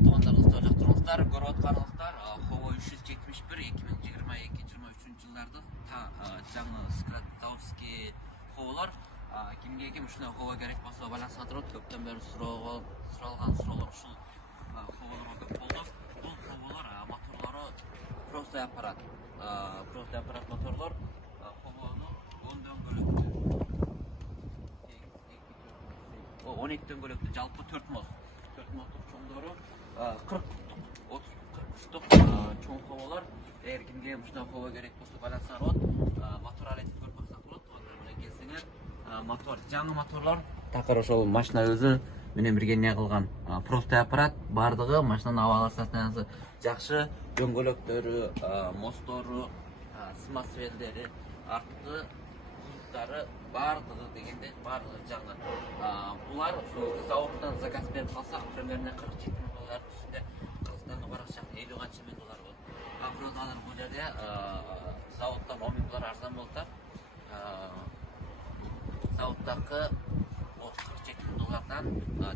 Туғандарыңызды жақтырыңыздар, көріп отқаныңыздар Хово 371 2022-23 жылдарды жаңы скрадзаводский Ховолар. Кімге кім үшін Хово керек болса байланысқа тұрады. Көптен бері сұралған сұраулар үшін Ховоларға көп болды. Бұл Ховолар моторлары простой аппарат моторлар. Ховоны 10 дөңгөлекті 12 дөңгөлекті жалпы 4 мост. 4 мосттық чоңдары 40-30 чоң Ховолар. Егер кімге мұшына Хово керек болса байланысқа тұрады. Мотор алетін көріп бақсақ болады. Туғандарына келсеңер, мотор, жаңы моторлар. Тақыр ошол машина өзі менен бірге не қылған. Простой аппарат бардығы, машинаның авалы состояниесі жақсы, дөңгөлектері, мосторы, самосвелдері, артқы құзықтары бардығы дегенде бардығы жаңы. Бұлар зауыттан заказ беріп қалсақ, примерно 47 мың доллар түсінде Қырғызстанға барақшақ 50 қанша мың доллар болды. Просто бұл жерде зауыттан 10 мың доллар арзан болды. Зауыттағы 47 мың доллардан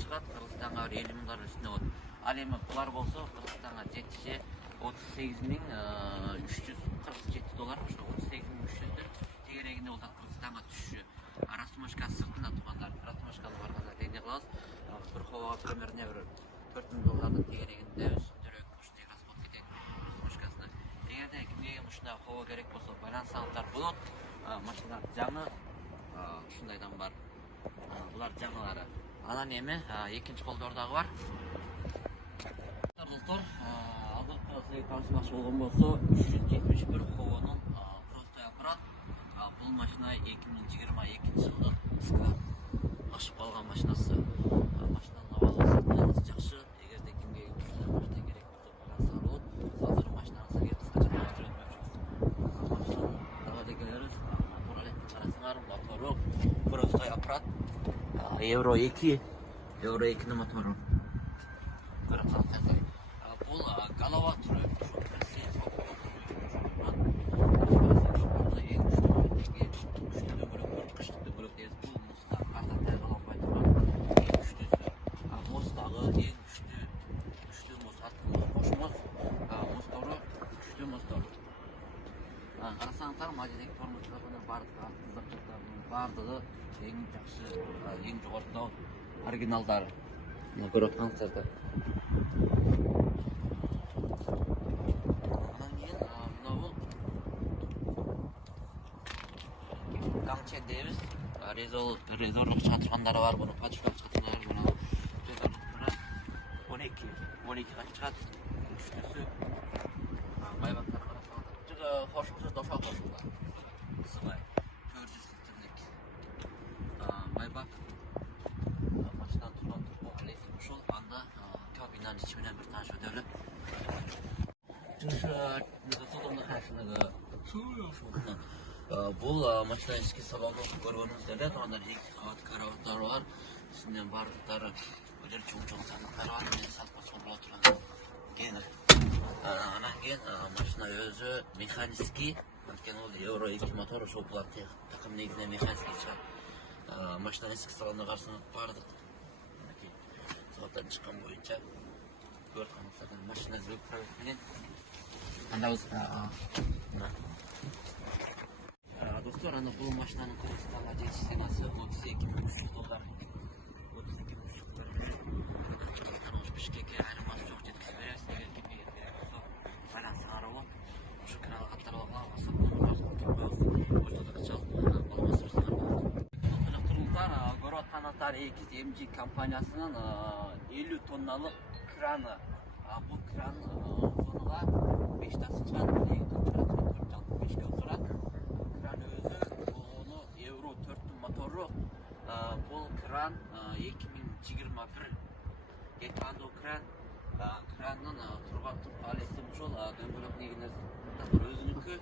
шығады, Қырғызстанға 50 мың доллар үстіне болды. Ал емі бұлар болса Қырғызстанға жетіше 38.347 доллар, 38.300 тегерегінде олдан Қырғызстанға түсші. Растумашкасы сыртында туғандар, растумашканы барғанда тегіне қылауыз. Бір Ховоға примерне 4 мың доллардың тегерегінде үстіндірек ұшынек расход кетеді растумашкасына. Егерде кімге ұшына Хово керек болса байланысаңыздар болады. Машиналар жаңы ұшындайдан бар. Бұлар жаңылары. Анан еме екінші қолдордағы бар. Достар, алдыртқа сізге танысымақшы болған болса 371 Ховоның простой аппарат. Бұл машина 2022 жылы ашып қалған машинасы. Машинаның авалы состояниесі жақсы. Егерде кімге машина керек болса байланысқа болады. Қазір машинаны сізге қысқаша таныстырып өтмекшіміз. Машинаның тағадегелері мотор алетін қарасыңар, моторы простой аппарат. Евро 2-ні моторы. Көріп қалсаңыздар. Бұл голова түрі. Қарасаңыздар, мазидегі форматыларының бардығы ең жақсы, ең жоғарыдау оригиналдары. Көріп отқаныңыздар. Анан кейін мынау гаңчен дейміз. Резорлық шығатырғандары бар, бұны пачкалық шығатырғандары бар. Резорлық тұры 12 шығат, үштісі майбақтары қарасаңыздар. Жүгі қошқысы доша қошқылар. Сығай 400 литрлік майбақ. Машинан тұрған тұрғы әлейсің ұшыл, анда кабинан ішіменен бір таныш өтелі. Бұл машина ескі салонды көргеніңіздерде тұрғандар екі қабат караваттары бар. Үстінен барлықтары өдер чоң-чоң сандықтары бар. Мен сатпа соғыла тұрған кені. Анан кейін машина өзі механический. Ол Евро 2 моторы шоу бұлар тақым негізіне механический шығады. Машина ескі салонды қарсыңыз бардық. Заводтан шыққан бойынша көріп қанықтардан машина зөк правильменен андауыз достар, ана бұл машинаның Қырғызстанға жетіштенасы 32.300 доллар. 32.300 доллар. Қырғызстанға Бішкекке айырмасы жоқ жеткізіп береміз. Егер кембеген керек болса байланысыңар болады. Осы каналға хаттар алғаныңыздар көріп отқаныңыздар MG компаниясының 50 тонналық краны. Бұл кран соныға 5 тасын шығады, 2 тон тұрады, 4 жалпы 5 кг тұрады. Кран өзі, оны Евро 4-ні моторы. Бұл кран 2021 кетканды кран. Кранның тұрған тұрға әлесім жол, дөңгөлек негінер өзінікі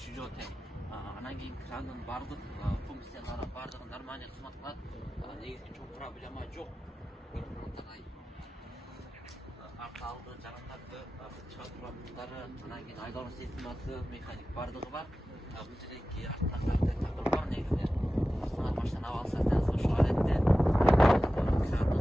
шүжотен. Анан кейін кранның бардық функциялары бардығы нормальный қызмат қылады. Негізгі жоқ проблема жоқ. Арқалды, жарандарды, шығатырғандары, анан кейін айдауын системасы, механик бардығы бар. Бұл жердегі артынан тақыр бар негізінде. Машина авал состояниесі шығар етті. Кранның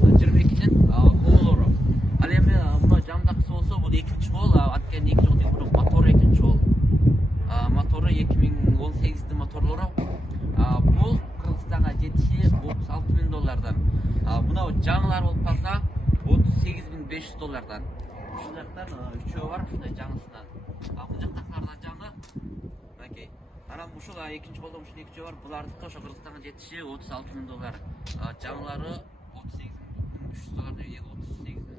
22-nin howoloro. Al endi buna jamdaqысы bolsa bu ikinci hol, antkeni ikinci hol bu motor ikinci hol. Motoru 2018 motorlары. Bu Kırgızstan'a жетişi $36.000'dan. Buna жаңылар болып қалса $38.500'dan. Şu жақтан üçөө бар, ушундай жаңысынан. Бул жактакылардан жаңы. Окей. Анан ушул экинчи колдон ушул экинчи бар. Булардыкы ошо Кыргызстанга жетиши $36.000. Жаңылары $38.500 же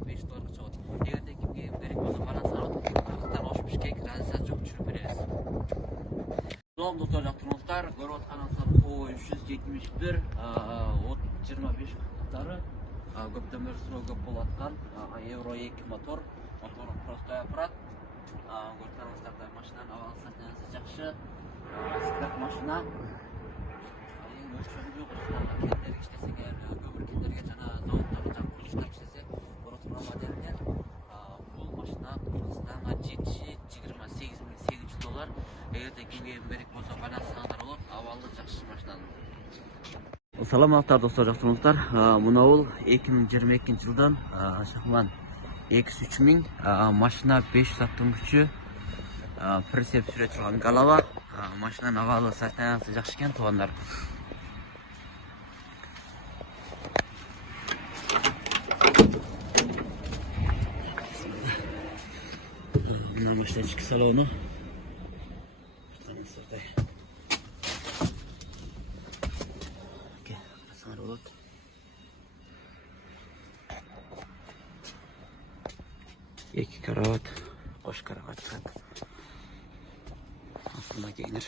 $38.500 чыгат. Эгерде кимге керек болсо балансырап, Кыргызстан Ош Бишкек разницасы жок, түшүрүп беребиз. Дом доктор жактырыңыздар, көрүп атканыңыздар Хоо 371 от 25 каттары. Көптөн бери суроо көп болуп аткан Евро 2 мотор простой аппарат. Көрсөңүздөр машинанын абалы состояниясы жакшы. Скрап машина. Эң өлчөмү жок, кендер иштесе, көмүр кендерге жана заводдорго жана курулуштар иштесе, Боротура моделинен бул машина Кыргызстанга жетиши $28.800. Эгерде кимге керек болсо байланышсаңыздар болот. Абалы жакшы машинанын. Саламаттар достор, жактырыңыздар. Мына бул 2022 жылдан Шахман X3000 машина 500 аттын күчү, прицеп сүрө турган голова. Машинанын абалы состояниясы жакшы экен, туугандар. Мына машина ички салону. Екі карават, қош карават тұрады. Астына кейінір.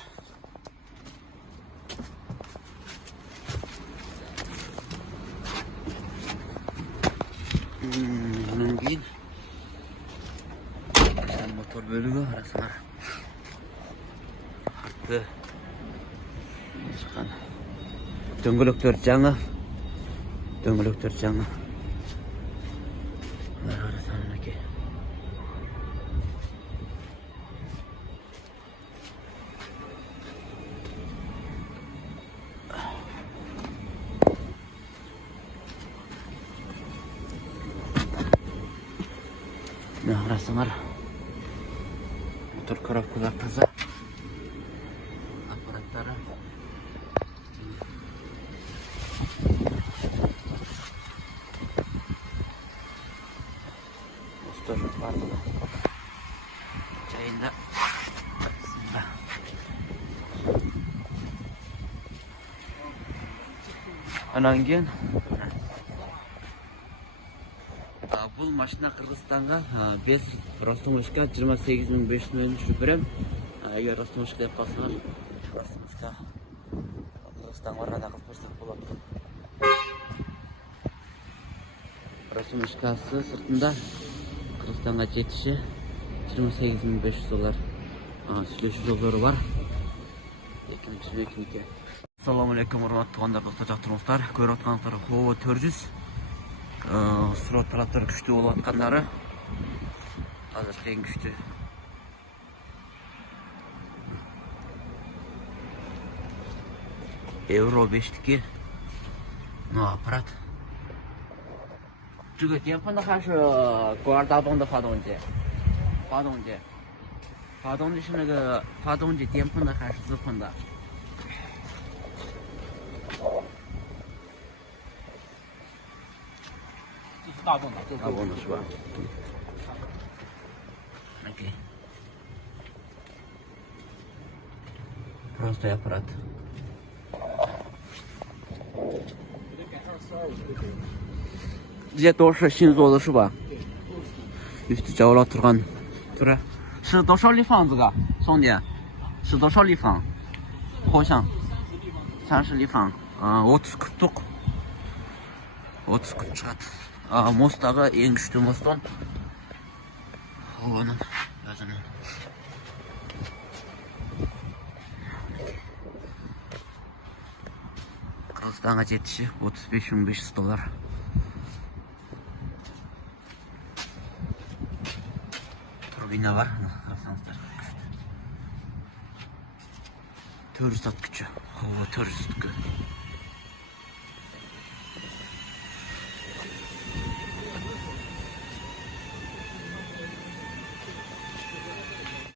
Мұнан кейін мотор бөлігі арасына артты шыққан. Дөңгелектер жаңы. Арасына ке. Қарасыңар, мотор коробкалар таза, аппараттары. Тоже барлығы жайында. Анан кейін бұл машина Кыргызстанга без Ростомошка 28.500 түшүрүп берем. Эгер Ростомошка деп калсаңар, Ростомошка Кыргызстанга барганда кылып берсек болот. Ростомошкасы сыртында Кыргызстанга жетиши $28.500. Сүйлөшүү жолдору бар. 2022. Assalamu alaikum, урматтуу туугандар, жактырыңыздар. Көрүп атканыңыздар Хоо 400. Суроо талаптары күчтүү болуп аткандары азыр эң күчтүү. Евро 5-тики аппарат.这个电喷的还是官大动的发动机？发动机是那个发动机电喷的还是自喷的？这是大动的，大动的是吧？OK。Простой аппарат. Где都是新做的是吧？üstü жабыла турган тура. 是多少立方这个兄弟？是多少立方？好像30立方。30 küptük. 30 küp çıkat. Mostagı en güçlü moston. Havanın gözünün. Kırgızstan'a жетişi $35.500. Turbina var. Nasılsınızdır? 400 at gücü. Hava 400 gücü.